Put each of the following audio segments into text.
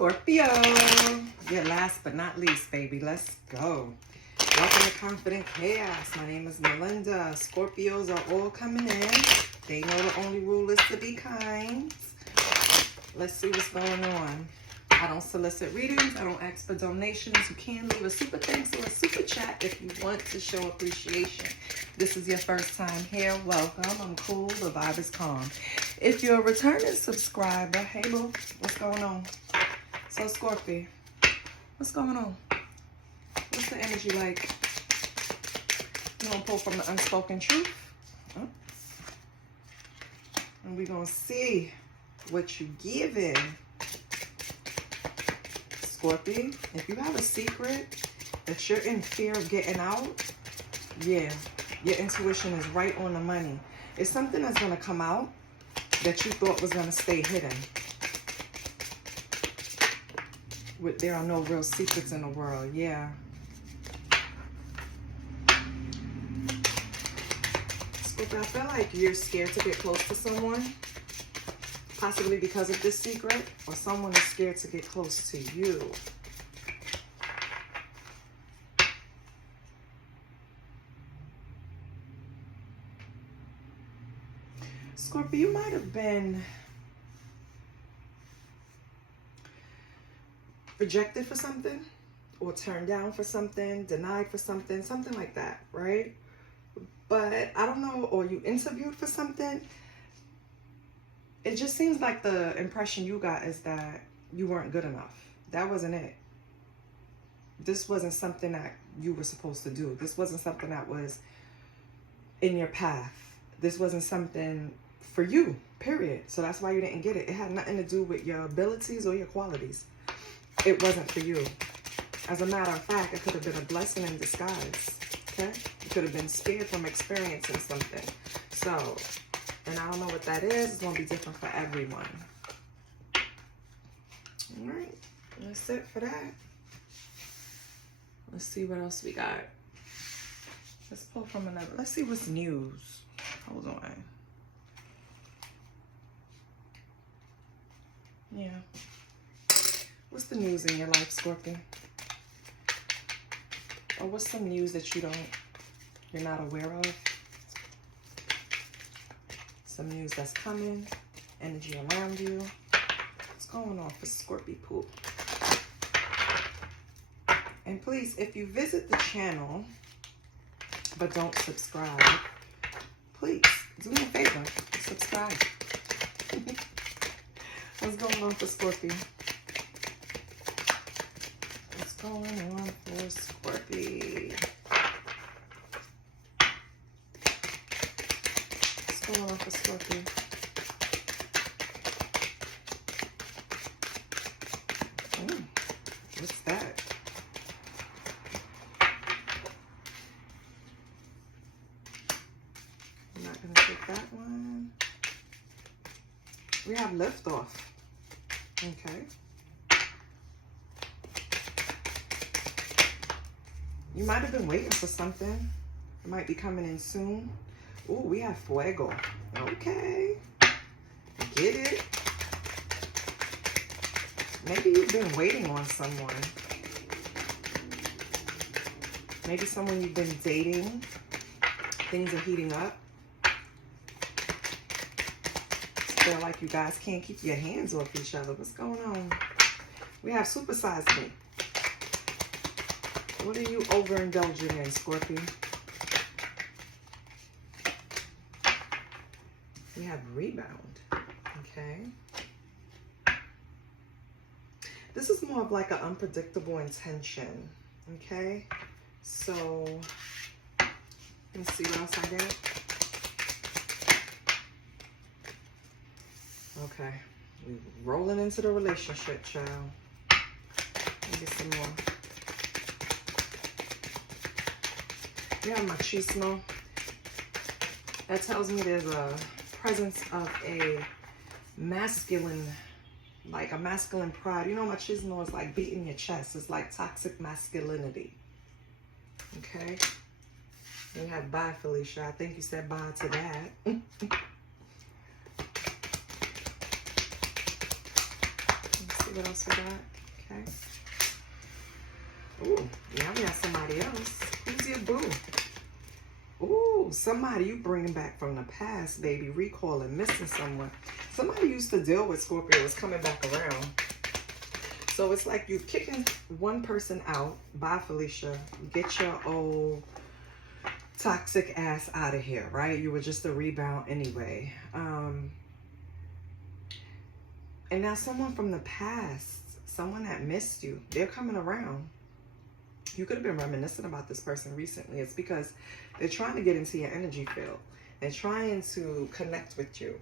Scorpio. Yeah, last but not least, baby. Let's go. Welcome to Confident Chaos. My name is Melinda. Scorpios are all coming in. They know the only rule is to be kind. Let's see what's going on. I don't solicit readings. I don't ask for donations. You can leave a super thanks or a super chat if you want to show appreciation. This is your first time here. Welcome. I'm cool. The vibe is calm. If you're a returning subscriber, hey boo, what's going on? So Scorpio, what's going on? What's the energy like? You gonna pull from the unspoken truth? Huh? And we're gonna see what you giving. Scorpio, if you have a secret that you're in fear of getting out, yeah, your intuition is right on the money. It's something that's gonna come out that you thought was gonna stay hidden. There are no real secrets in the world, yeah. Scorpio, I feel like you're scared to get close to someone, possibly because of this secret, or someone is scared to get close to you. Scorpio, you might have been rejected for something, or turned down for something, denied for something, something like that, right? But I don't know, or you interviewed for something. It just seems like the impression you got is that you weren't good enough. That wasn't it. This wasn't something that you were supposed to do. This wasn't something that was in your path. This wasn't something for you, period. So that's why you didn't get it. It had nothing to do with your abilities or your qualities. It wasn't for you. As a matter of fact, it could have been a blessing in disguise, okay? You could have been scared from experiencing something. So, and I don't know what that is. It's going to be different for everyone. All right. That's it for that. Let's see what else we got. Let's pull from another. Let's see what's news. Hold on. Yeah. What's the news in your life, Scorpio? Or what's some news that you're not aware of? Some news that's coming, energy around you. What's going on for Scorpio poop? And please, if you visit the channel but don't subscribe, please do me a favor, subscribe. What's going on for Scorpio? What's going on for Scorpio? What's going on for Scorpio? What's that? I'm not going to take that one. We have liftoff. Okay. You might have been waiting for something. It might be coming in soon. Ooh, we have fuego. Okay. Get it. Maybe you've been waiting on someone. Maybe someone you've been dating. Things are heating up. Feel like you guys can't keep your hands off each other. What's going on? We have supersized me. What are you overindulging in, Scorpio? We have rebound. Okay. This is more of like an unpredictable intention. Okay. So, let's see what else I get. Okay. We're rolling into the relationship, child. Let me get some more. We have machismo. That tells me there's a presence of a masculine, like a masculine pride. You know, machismo is like beating your chest. It's like toxic masculinity. Okay. We have bye, Felicia. I think you said bye to that. Let's see what else we got. Okay. Ooh, now we have somebody else. Who's your boo? Ooh, somebody you bringing back from the past, baby. Recalling, missing someone. Somebody used to deal with Scorpio is coming back around. So it's like you're kicking one person out. Bye, Felicia. Get your old toxic ass out of here, right? You were just a rebound anyway. And now someone from the past, someone that missed you, they're coming around. You could have been reminiscing about this person recently. It's because they're trying to get into your energy field. They're trying to connect with you.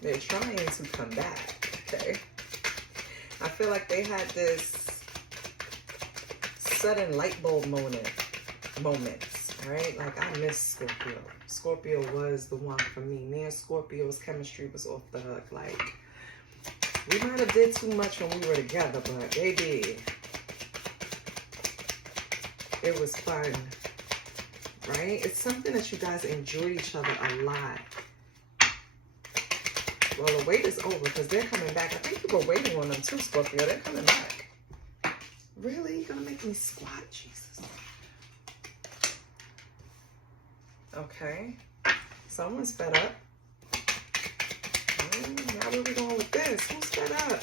They're trying to come back, okay? I feel like they had this sudden light bulb moments, right? Like, I miss Scorpio. Scorpio was the one for me. Me and Scorpio's chemistry was off the hook. Like, we might have did too much when we were together, but baby, it was fun, right? It's something that you guys enjoyed each other a lot. Well, the wait is over because they're coming back. I think you were waiting on them too, Scorpio. They're coming back. Really? You're going to make me squat? Jesus. Okay. Someone's fed up. Now where are we going with this? Who's fed up?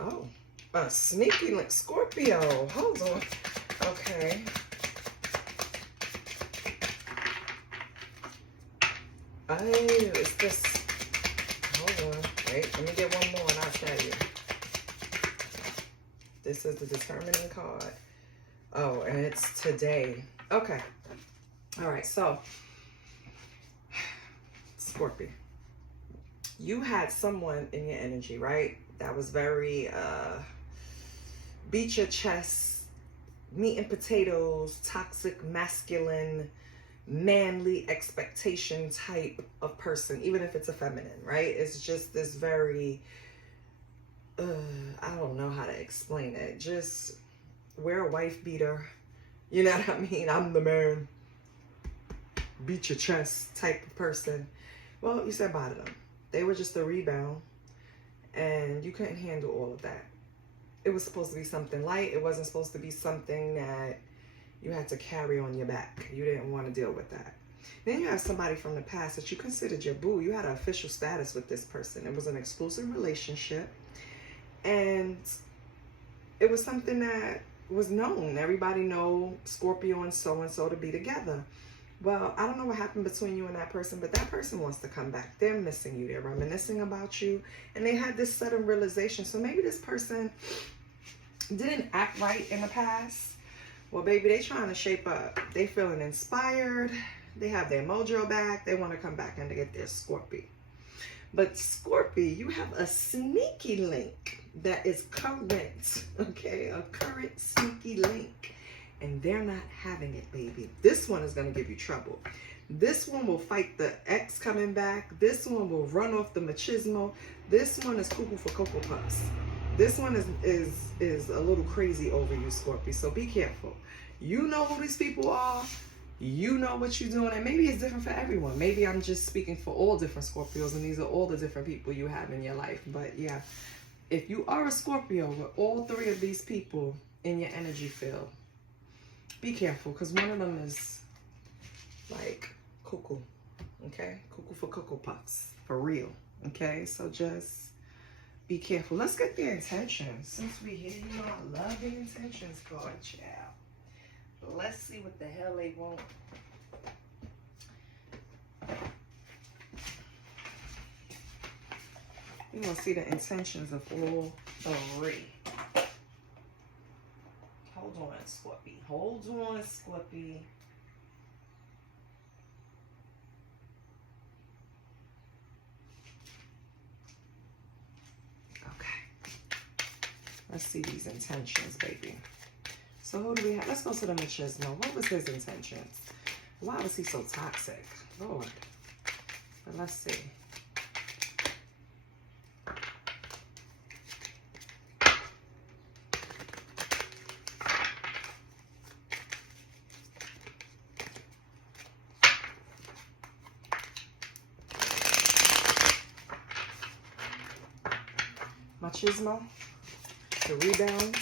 Oh. A sneaky link. Scorpio. Hold on. Okay. Oh, it's this. Hold on. Wait, let me get one more and I'll tell you. This is the determining card. Oh, and it's today. Okay. All right. So, Scorpio, you had someone in your energy, right? That was very, beat your chest, meat and potatoes, toxic, masculine, manly expectation type of person, even if it's a feminine, right? It's just this very, I don't know how to explain it. Just wear a wife beater. You know what I mean? I'm the man. Beat your chest type of person. Well, you said bye to them. They were just a rebound and you couldn't handle all of that. It was supposed to be something light. It wasn't supposed to be something that you had to carry on your back. You didn't want to deal with that. Then you have somebody from the past that you considered your boo. You had an official status with this person. It was an exclusive relationship. And it was something that was known. Everybody know Scorpio and so to be together. Well, I don't know what happened between you and that person, but that person wants to come back. They're missing you. They're reminiscing about you. And they had this sudden realization. So maybe this person didn't act right in the past. Well, baby, they trying to shape up. They feeling inspired. They have their mojo back. They want to come back and get their Scorpio. But Scorpio, you have a sneaky link that is current, okay? A current sneaky link. And they're not having it, baby. This one is going to give you trouble. This one will fight the ex coming back. This one will run off the machismo. This one is cuckoo for Cocoa Puffs. This one is a little crazy over you, Scorpio. So be careful. You know who these people are. You know what you're doing. And maybe it's different for everyone. Maybe I'm just speaking for all different Scorpios. And these are all the different people you have in your life. But yeah, if you are a Scorpio with all three of these people in your energy field, be careful, because one of them is like cuckoo, okay? Cuckoo for Cocoa Puffs, for real, okay? So just be careful. Let's get the intentions. Since we here, you know I love the intentions card, child. Let's see what the hell they want. We're going to see the intentions of all three. Hold on, Scorpio. Hold on, Scorpio. Okay. Let's see these intentions, baby. So who do we have? Let's go to the machismo. What was his intentions? Why was he so toxic? Lord. But let's see. machismo, the rebound,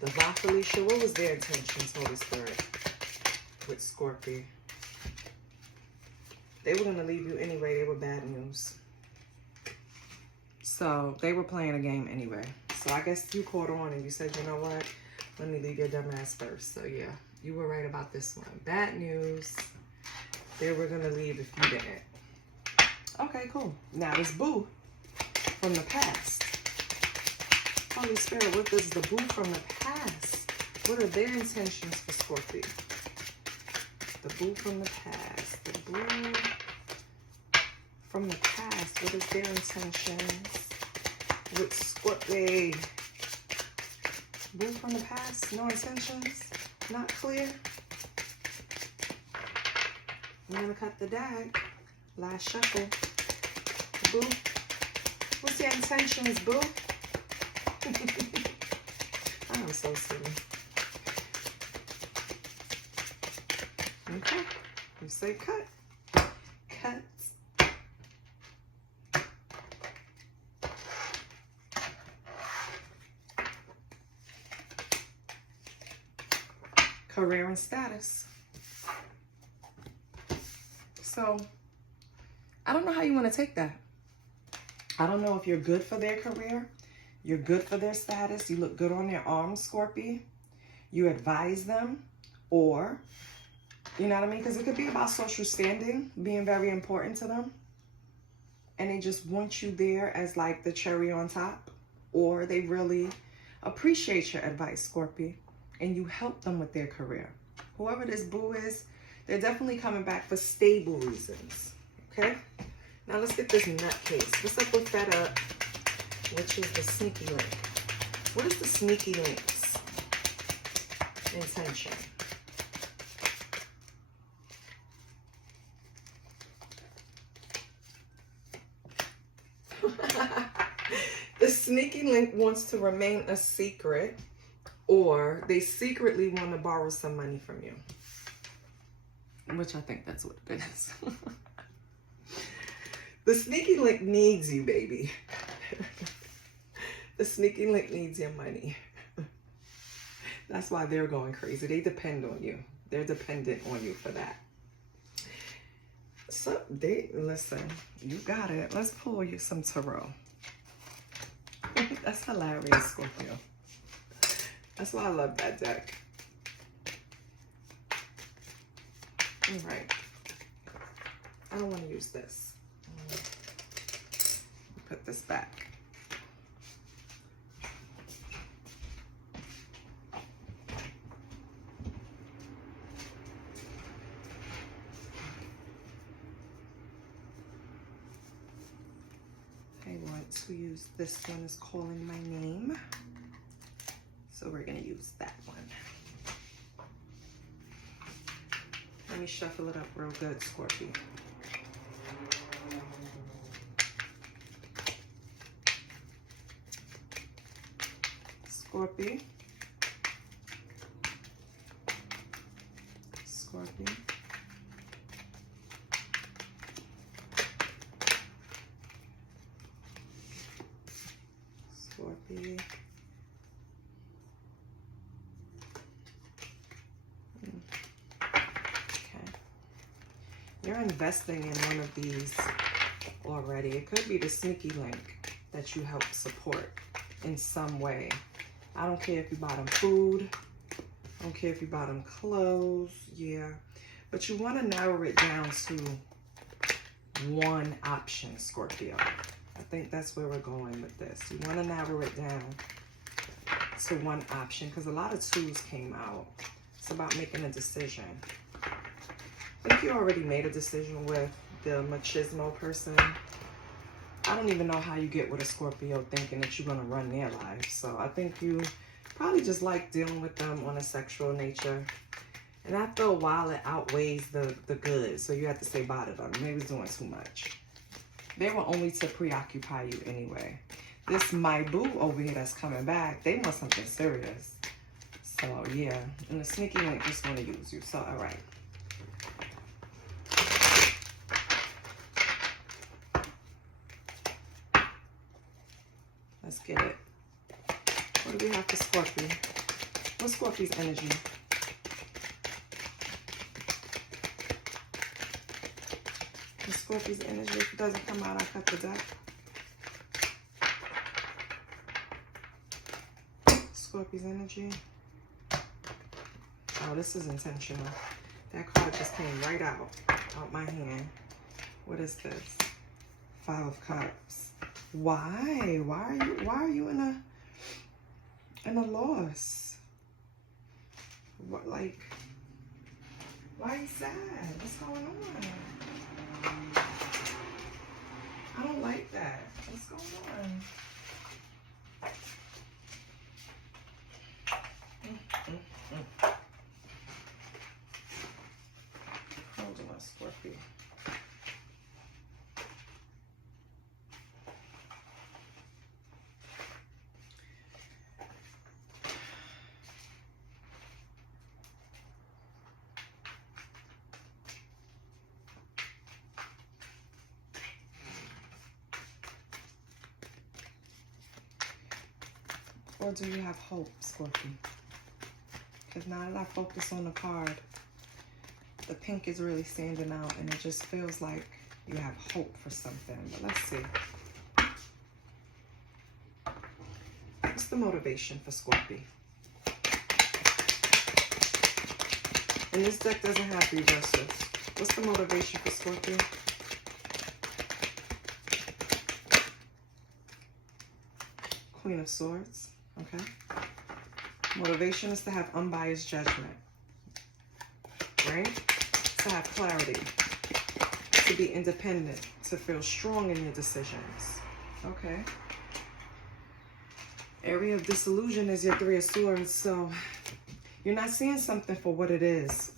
the Felicia. What was their intentions, Holy Spirit, with Scorpio? They were going to leave you anyway. They were bad news. So they were playing a game anyway. So I guess you caught on and you said, you know what? Let me leave your dumb ass first. So yeah, you were right about this one. Bad news. They were going to leave if you didn't. Okay, cool. Now this boo from the past. Holy Spirit, what is the boo from the past? What are their intentions for Scorpio? The boo from the past. The boo from the past. What is their intentions with Scorpio? Boo from the past. No intentions. Not clear. I'm going to cut the deck. Last shuffle. Boo. What's your intentions, boo? I'm so silly. Okay. You say cut. Cut. Career and status. So, I don't know how you want to take that. I don't know if you're good for their career. You're good for their status. You look good on their arms, Scorpio. You advise them, or, you know what I mean? Because it could be about social standing, being very important to them. And they just want you there as like the cherry on top. Or they really appreciate your advice, Scorpio. And you help them with their career. Whoever this boo is, they're definitely coming back for stable reasons. Okay? Now let's get this nutcase. What's up with Fed Up, which is the sneaky link? What is the sneaky link's intention? The sneaky link wants to remain a secret, or they secretly want to borrow some money from you. Which I think that's what it is. The sneaky link needs you, baby. The sneaky link needs your money. That's why they're going crazy. They depend on you. They're dependent on you for that. So, listen, you got it. Let's pull you some tarot. That's hilarious, Scorpio. That's why I love that deck. All right. I don't want to use this. Put this back. I want to use this one is calling my name. So we're going to use that one. Let me shuffle it up real good, Scorpio. Scorpio. Scorpio. Scorpio. You're investing in one of these already. It could be the sneaky link that you help support in some way. I don't care if you bought them food. I don't care if you bought them clothes. Yeah. But you want to narrow it down to one option, Scorpio. I think that's where we're going with this. You want to narrow it down to one option because a lot of twos came out. It's about making a decision. I think you already made a decision with the machismo person. I don't even know how you get with a Scorpio thinking that you're going to run their life. So I think you probably just like dealing with them on a sexual nature. And after a while, it outweighs the good. So you have to say bye to them. Maybe it's doing too much. They were only to preoccupy you anyway. This my boo over here that's coming back, they want something serious. So yeah, and the sneaky link just want to use you. So all right. Let's get it. What do we have for Scorpio? What's Scorpio's energy? What's Scorpio's energy? If it doesn't come out, I cut the deck. Scorpio's energy. Oh, this is intentional. That card just came right out my hand. What is this? Five of Cups. Why? Why are you in a loss? What, like, why are you sad? What's going on? I don't like that. What's going on? Hold on, Scorpio. Or do you have hope, Scorpio? Because now that I focus on the card, the pink is really standing out, and it just feels like you have hope for something. But let's see. What's the motivation for Scorpio? And this deck doesn't have reverses. What's the motivation for Scorpio? Queen of Swords. Okay. Motivation is to have unbiased judgment, right? To have clarity, to be independent, to feel strong in your decisions. Okay. Area of disillusion is your Three of Swords, so you're not seeing something for what it is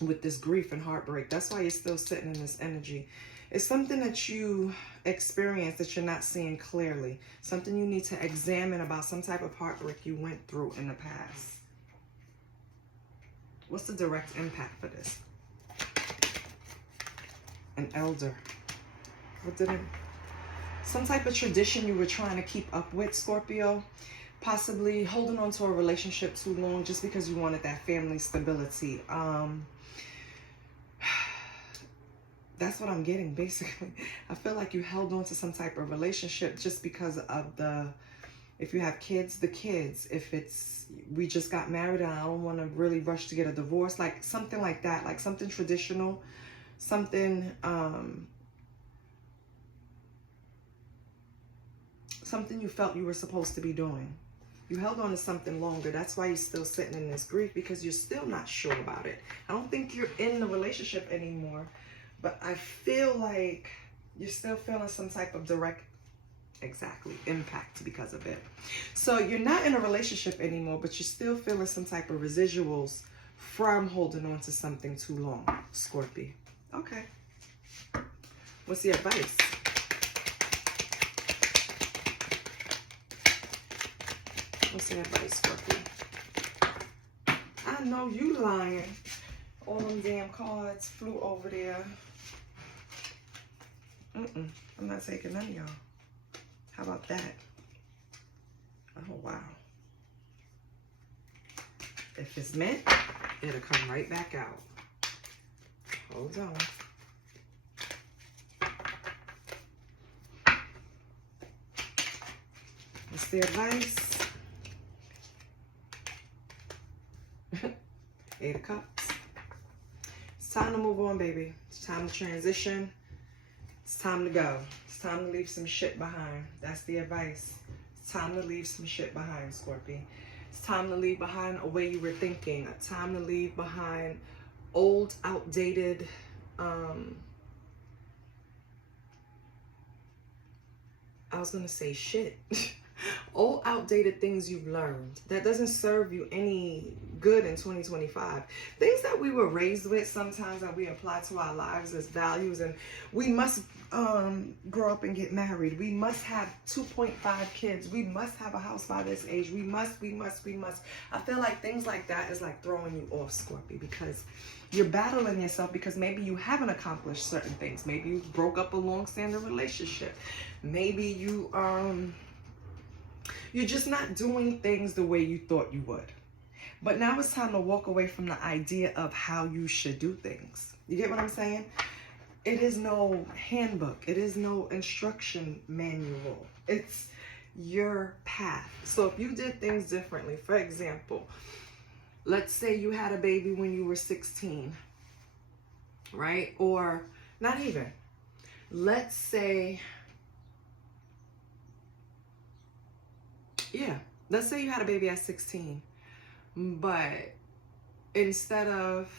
with this grief and heartbreak. That's why you're still sitting in this energy. It's something that you experience that you're not seeing clearly. Something you need to examine about some type of heartbreak you went through in the past. What's the direct impact for this? An elder. What did it? Some type of tradition you were trying to keep up with, Scorpio. Possibly holding on to a relationship too long just because you wanted that family stability. That's what I'm getting, basically. I feel like you held on to some type of relationship just because of if you have kids, the kids. If it's, we just got married and I don't want to really rush to get a divorce. Like something like that, like something traditional, something, something you felt you were supposed to be doing. You held on to something longer. That's why you're still sitting in this grief, because you're still not sure about it. I don't think you're in the relationship anymore. But I feel like you're still feeling some type of direct, impact because of it. So you're not in a relationship anymore, but you're still feeling some type of residuals from holding on to something too long, Scorpio. Okay. What's the advice? What's the advice, Scorpio? I know you lying. All them damn cards flew over there. I'm not taking none of y'all. How about that? Oh, wow. If it's meant, it'll come right back out. Hold on. What's the advice? Eight of Cups. It's time to move on, baby. It's time to transition. It's time to go. It's time to leave some shit behind. That's the advice. It's time to leave some shit behind, Scorpio. It's time to leave behind a way you were thinking. It's time to leave behind old, outdated, I was going to say shit. Old, outdated things you've learned that doesn't serve you any good in 2025. Things that we were raised with, sometimes that we apply to our lives as values, and we must grow up and get married. We must have 2.5 kids. We must have a house by this age. We must. I feel like things like that is like throwing you off, Scorpio, because you're battling yourself because maybe you haven't accomplished certain things. Maybe you broke up a long-standing relationship. Maybe you You're just not doing things the way you thought you would. But now it's time to walk away from the idea of how you should do things. You get what I'm saying? It is no handbook. It is no instruction manual. It's your path. So if you did things differently, for example, let's say you had a baby when you were 16, right? Or not even. Let's say, let's say you had a baby at 16, but instead of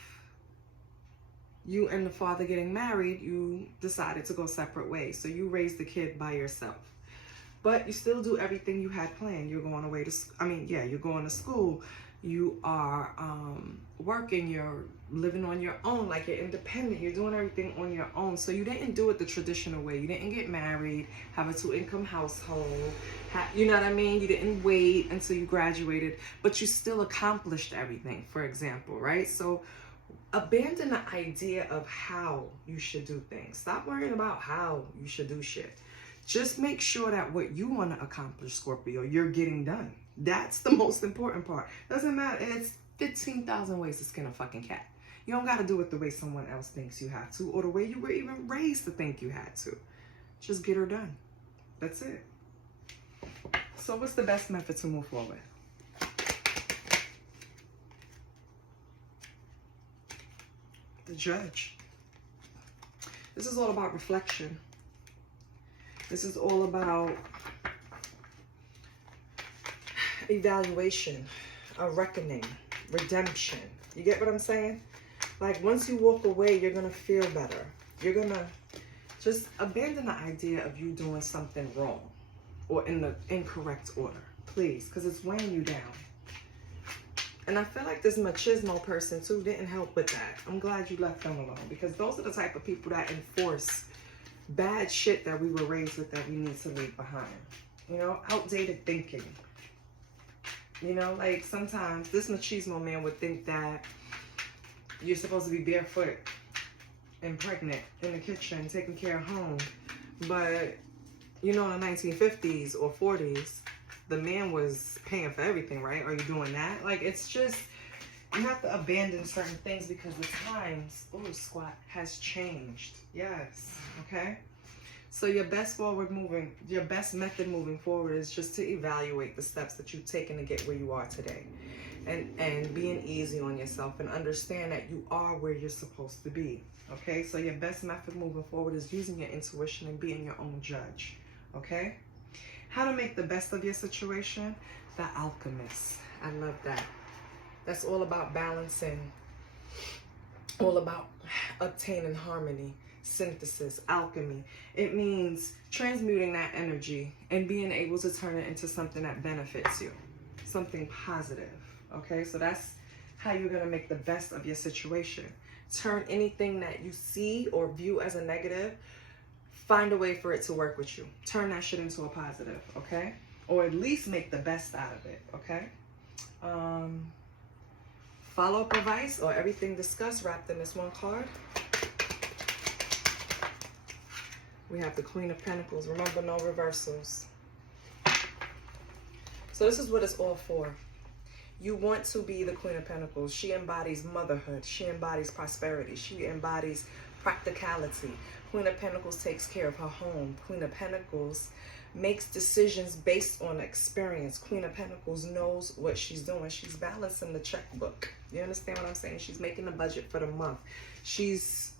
you and the father getting married, you decided to go separate ways. So you raised the kid by yourself. But you still do everything you had planned. You're going away to, you're going to school. You are working. You're living on your own. Like, you're independent. You're doing everything on your own. So you didn't do it the traditional way. You didn't get married, have a 2-income household. You know what I mean? You didn't wait until you graduated, but you still accomplished everything, for example, right? So abandon the idea of how you should do things. Stop worrying about how you should do shit. Just make sure that what you want to accomplish, Scorpio, you're getting done. That's the most important part. Doesn't matter. It's 15,000 ways to skin a fucking cat. You don't got to do it the way someone else thinks you have to, or the way you were even raised to think you had to. Just get her done. That's it. So what's the best method to move forward? The Judge. This is all about reflection. This is all about evaluation, a reckoning, redemption. You get what I'm saying? Like, once you walk away, you're going to feel better. You're going to just abandon the idea of you doing something wrong or in the incorrect order, please, because it's weighing you down. And I feel like this machismo person, too, didn't help with that. I'm glad you left them alone, because those are the type of people that enforce bad shit that we were raised with that we need to leave behind. You know, outdated thinking. You know, like, sometimes this machismo man would think that you're supposed to be barefoot and pregnant in the kitchen, taking care of home. But, you know, in the 1950s or 40s, the man was paying for everything, right? Are you doing that? Like, it's just, you have to abandon certain things because the times, has changed. Yes, okay? So your best method moving forward is just to evaluate the steps that you've taken to get where you are today. And being easy on yourself and understand that you are where you're supposed to be. Okay? So your best method moving forward is using your intuition and being your own judge. Okay? How to make the best of your situation? The Alchemist. I love that. That's all about balancing, all about obtaining harmony, synthesis, alchemy. It means transmuting that energy and being able to turn it into something that benefits you, something positive. Okay, so that's how you're going to make the best of your situation. Turn anything that you see or view as a negative, find a way for it to work with you. Turn that shit into a positive, okay? Or at least make the best out of it, okay? Follow-up advice or everything discussed wrapped in this one card. We have the Queen of Pentacles. Remember, no reversals. So this is what it's all for. You want to be the Queen of Pentacles. She embodies motherhood. She embodies prosperity. She embodies practicality. Queen of Pentacles takes care of her home. Queen of Pentacles makes decisions based on experience. Queen of Pentacles knows what she's doing. She's balancing the checkbook. You understand what I'm saying? She's making the budget for the month. She's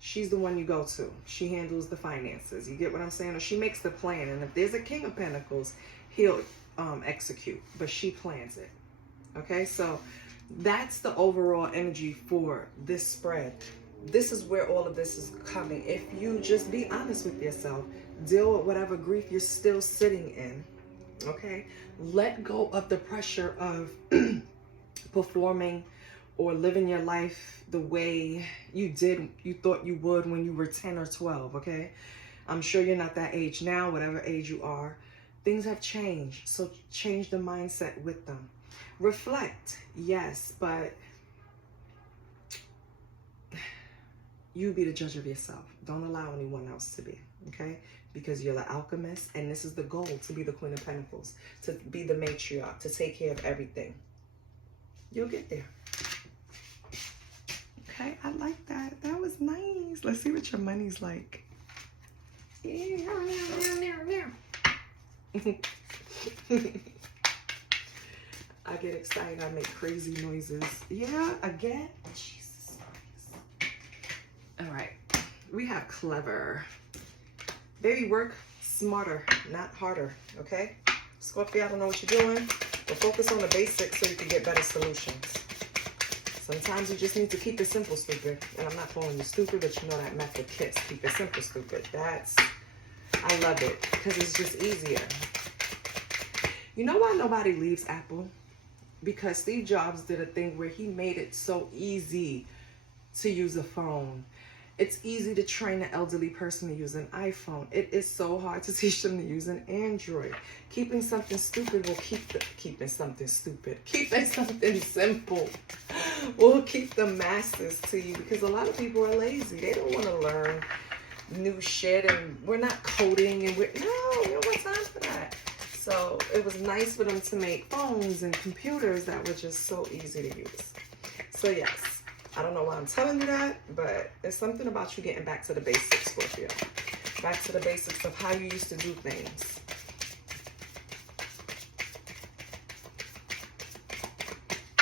the one you go to. She handles the finances. You get what I'm saying? Or she makes the plan. And if there's a King of Pentacles, he'll execute. But she plans it. Okay? So that's the overall energy for this spread. This is where all of this is coming. If you just be honest with yourself, deal with whatever grief you're still sitting in, okay? Let go of the pressure of performing or living your life the way you thought you would when you were 10 or 12, okay? I'm sure you're not that age now, whatever age you are. Things have changed, so change the mindset with them. Reflect, yes, but you be the judge of yourself. Don't allow anyone else to be, okay? Because you're the alchemist, and this is the goal, to be the Queen of Pentacles, to be the matriarch, to take care of everything. You'll get there. Okay, I like that. That was nice. Let's see what your money's like. I get excited. I make crazy noises. Yeah, again. Jesus Christ. All right. We have clever. Baby, work smarter, not harder. Okay? Scorpio, I don't know what you're doing, but focus on the basics so you can get better solutions. Sometimes you just need to keep it simple, stupid. And I'm not calling you stupid, but you know that method KISS. Keep it simple, stupid. I love it because it's just easier. You know why nobody leaves Apple? Because Steve Jobs did a thing where he made it so easy to use a phone. It's easy to train an elderly person to use an iPhone. It is so hard to teach them to use an Android. Keeping something stupid will keeping something simple will keep the masses to you, because a lot of people are lazy. They don't want to learn new shit, and we're not coding, and we don't have time for that. So it was nice for them to make phones and computers that were just so easy to use. So yes, I don't know why I'm telling you that, but there's something about you getting back to the basics, Scorpio. Back to the basics of how you used to do things.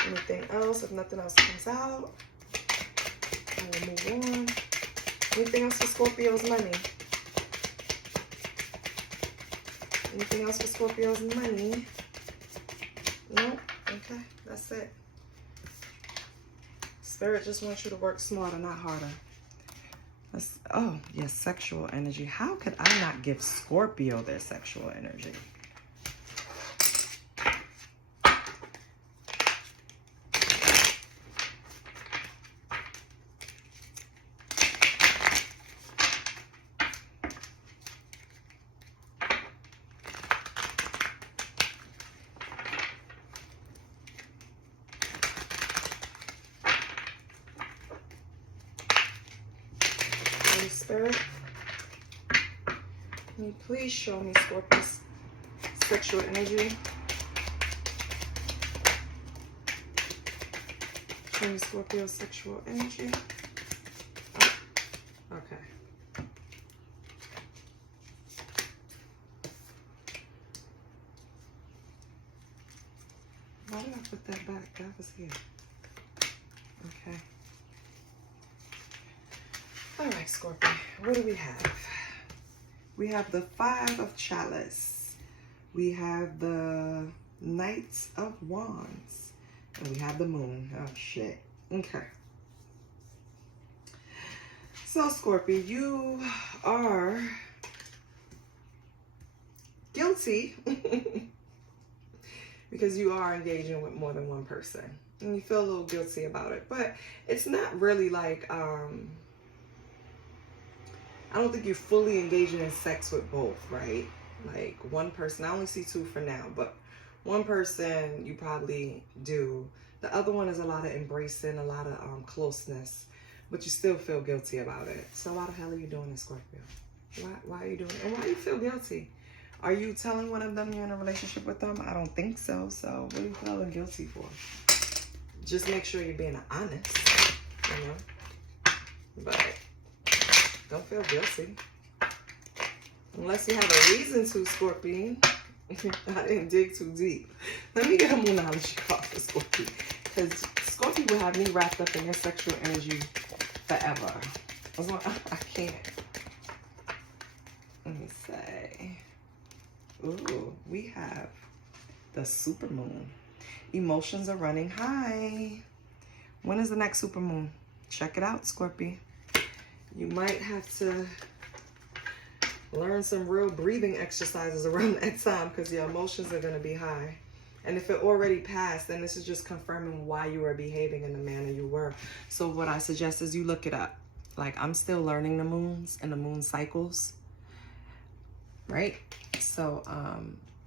Anything else? If nothing else comes out, we'll move on. Anything else for Scorpio's money? Anything else for Scorpio's money? No? Okay, that's it. Spirit just wants you to work smarter, not harder. Oh, yes, sexual energy. How could I not give Scorpio their sexual energy? Spirit, can you please show me Scorpio's sexual energy? Show me Scorpio's sexual energy. Oh, okay. Why did I put that back? That was here. Okay. All right, Scorpio, what do we have? We have the Five of Chalice. We have the Knight of Wands. And we have the Moon. Oh, shit. Okay. So, Scorpio, you are guilty because you are engaging with more than one person. And you feel a little guilty about it. But it's not really like... I don't think you're fully engaging in sex with both, right? Like one person, I only see two for now, but one person you probably do. The other one is a lot of embracing, a lot of closeness, but you still feel guilty about it. So why the hell are you doing this, Scorpio? Why are you doing it? And why do you feel guilty? Are you telling one of them you're in a relationship with them? I don't think so. So what are you feeling guilty for? Just make sure you're being honest, you know? But... don't feel guilty. Unless you have a reason to, Scorpion. I didn't dig too deep. Let me get a Moonology card for Scorpio. Because Scorpio will have me wrapped up in their sexual energy forever. I can't. Let me say. Ooh, we have the supermoon. Emotions are running high. When is the next supermoon? Check it out, Scorpio. You might have to learn some real breathing exercises around that time because your emotions are going to be high. And if it already passed, then this is just confirming why you were behaving in the manner you were. So what I suggest is you look it up. Like, I'm still learning the moons and the moon cycles, right? So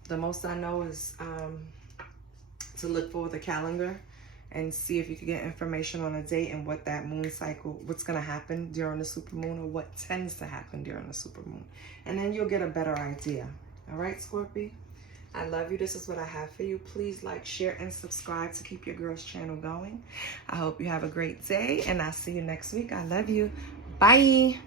the most I know is to look for the calendar and see if you can get information on a date and what that moon cycle, what's going to happen during the supermoon, or what tends to happen during the supermoon. And then you'll get a better idea. All right, Scorpio? I love you. This is what I have for you. Please like, share, and subscribe to keep your girls channel going. I hope you have a great day, and I'll see you next week. I love you. Bye.